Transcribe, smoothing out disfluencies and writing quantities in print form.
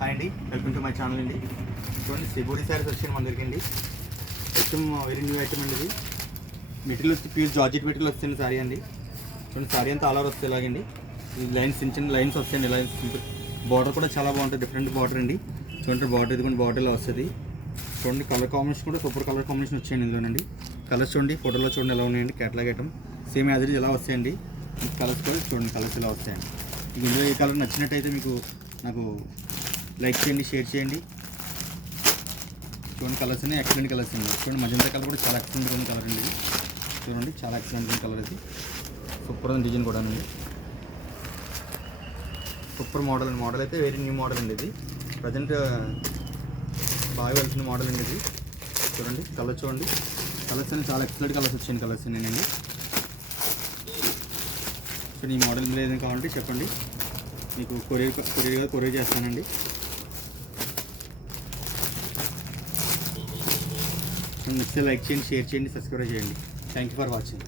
Hi అండి, welcome to my channel అండి. చూడండి, సిబోడి శారీస్ వచ్చాయి మన దగ్గరికి అండి. ఐటమ్ వెరీ న్యూ ఐటమ్ అండి. ఇది మెటీరియల్ వచ్చి ప్యూర్ జార్జెట్ మెటీరియల్ వస్తుంది సారీ అండి. చూడండి, సారీ అంతా ఆల్ ఓవర్ వస్తుంది ఇలాగండి. ఈ లైన్స్ చిన్న చిన్న లైన్స్ వస్తాయండి. లైన్స్ బార్డర్ కూడా చాలా బాగుంటుంది, డిఫరెంట్ బార్డర్ అండి. చూడండి, బార్డర్ ఇది కూడా బార్డర్లో వస్తుంది. చూడండి, కలర్ కాంబినేషన్ కూడా సూపర్ కలర్ కాంబినేషన్ వచ్చాయండి ఇందులోనండి. కలర్స్ చూడండి, ఫోటోలో చూడండి ఎలా ఉన్నాయండి. క్యాటలాగ్ ఐటమ్ సేమ్ యాజ్ ఇలా వస్తాయండి. కలర్స్ కూడా చూడండి, కలర్స్ ఇలా వస్తాయండి. మీకు ఇందులో ఏ కలర్ నచ్చినట్టయితే మీకు నాకు లైక్ చేయండి, షేర్ చేయండి. చూడండి, కలర్స్ అన్నీ ఎక్సలెంట్ కలర్స్ అండి. చూడండి, మజంతా కలర్ కూడా చాలా ఎక్సలెంట్గా ఉన్న కలర్ అండి. చూడండి, చాలా ఎక్సలెంట్గా ఉన్న కలర్ ఇది. సూపర్ ఉంది డిజైన్ కూడా అండి. సూపర్ మోడల్ అండి. మోడల్ అయితే వెరీ న్యూ మోడల్ అండి. ఇది ప్రజెంట్ బాగా వెళ్తున్న మోడల్ అండి ఇది. చూడండి, కలర్ చూడండి, కలర్స్ అన్నీ చాలా ఎక్సలెంట్ కలర్స్ వచ్చాయండి. కలర్స్ నేనండి. చూడండి, ఈ మోడల్ మీద ఏదైనా కావాలంటే చెప్పండి, మీకు కొరియర్ చేస్తానండి. నచ్చితే లైక్ చేయండి, షేర్ చేయండి, సబ్స్క్రైబ్ చేయండి. Thank you for watching.